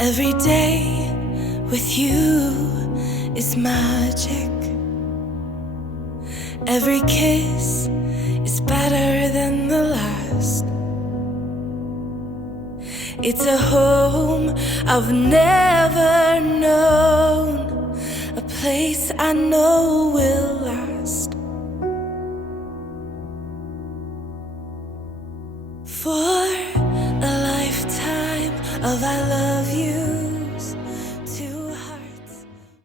Every day with you is magic. Every kiss is better than the last. It's a home I've never known, a place I know will last. For a lifetime of I love you,